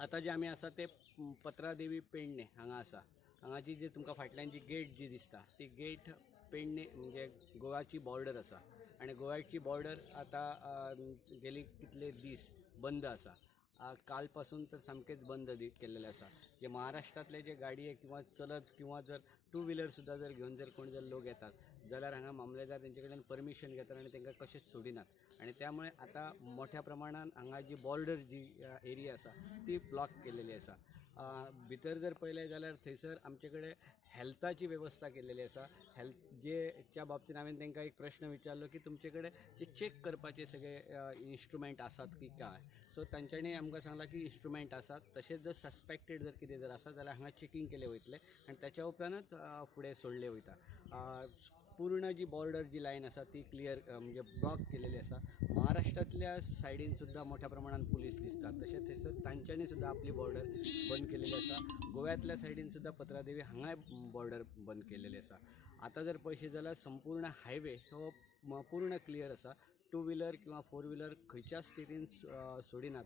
आता जे आमी आसा ते पत्रादेवी पेडणे हांगा आसा. हांगाची जी तुमकां फाटल्यान जी गेट जी दिसता ती गेट पेडणे म्हणजे गोवाची बॉर्डर आसा आनी गोव्याची बॉर्डर आतां गेली कितले दीस बंद आसा. काल पासून तर सामकेच बंद केल्लेले आसा. जे महाराष्ट्रातले जे गाडये किंवा चलत किंवा जर टू व्हिलर सुद्दां जर घेवन जर कोण जर लोक येतात जाल्यार हांगा मामलेदार तेंचे कडल्यान परमिशन घेतात आनी तांकां कशेंच सोडिनात आनी त्यामुळे आता मोठ्या प्रमाणात हांगा जी बॉर्डर जी एरिया आसा ती ब्लॉक केलेली आसा. भितर जर पळयलें जाल्यार थंयसर आमचे कडेन हेल्थाची वेवस्था केलेली आसा. जेच्या बाबतींत हांवें तांकां एक प्रश्न विचारलो की तुमचे कडेन जे चेक करपाचे सगळे इन्स्ट्रुमेंट आसात की काय. सो तांच्यांनी आमकां सांगलां की इन्स्ट्रुमेंट आसात. तशेंच जर सस्पेक्टेड जर कितें जर आसा जाल्यार हांगा चेकींग केले वयतले आनी त्याच्या उपरांतच फुडें सोडले वयता. पूर्ण जी बॉर्डर जी लायन आसा ती क्लियर म्हणजे ब्लॉक केलेली आसा. महाराष्ट्रातल्या सायडीन सुद्दां मोठ्या प्रमाणात पुलीस दिसतात. तशेंच थंयसर तांच्यांनी सुद्दां आपली बॉर्डर बंद केलेली आसा. गोव्यातल्या सायडीन सुद्दां पत्रादेवी हांगाय बॉर्डर बंद केलेली आसा. आता जर पळयशी जाल्यार संपूर्ण हायवे हो पूर्ण क्लियर आसा. टू व्हिलर किंवा फोर व्हिलर खंयच्या स्थितीन सोडिनात.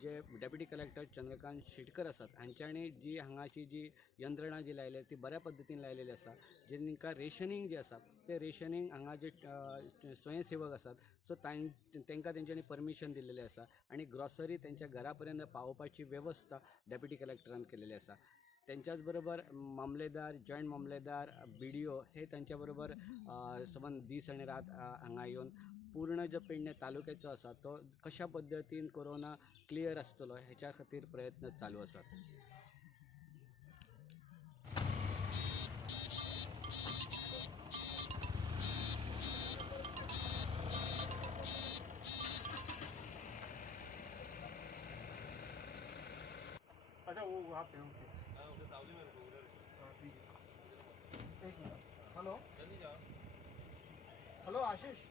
जे डेप्युटी कलेक्टर चंद्रकांत शेटकर आसात हांच्यांनी जी हांगाची जी यंत्रणा जी लायल्या ती बऱ्या पद्दतीन लायलेली आसा. जेंकां रेशनिंग जे आसा ते रेशनिंग हांगा जे स्वयंसेवक आसात सो तांकां तेंच्यांनी परमिशन दिल्लेली आसा आनी ग्रॉसरी तेंच्या घरा पर्यंत पावोवपाची वेवस्था डेप्युटी कलेक्टरान केलेली आसा. त्यांच्याच बरोबर मामलेदार, जॉयंट मामलेदार, BDO हे त्यांच्या बरोबर सबंद दीस आनी रात हांगा येवन पूर्ण जो पेडणे तालुक्याचो आसा तो कशा पद्दतीन कोरोना क्लियर आसतलो हेच्या खातीर प्रयत्न चालू आसात. अच्छा वो वहाँ पे ओके सावली में रुको उधर। हाँ ठीक है, एक मिनट. Hello hello Ashish.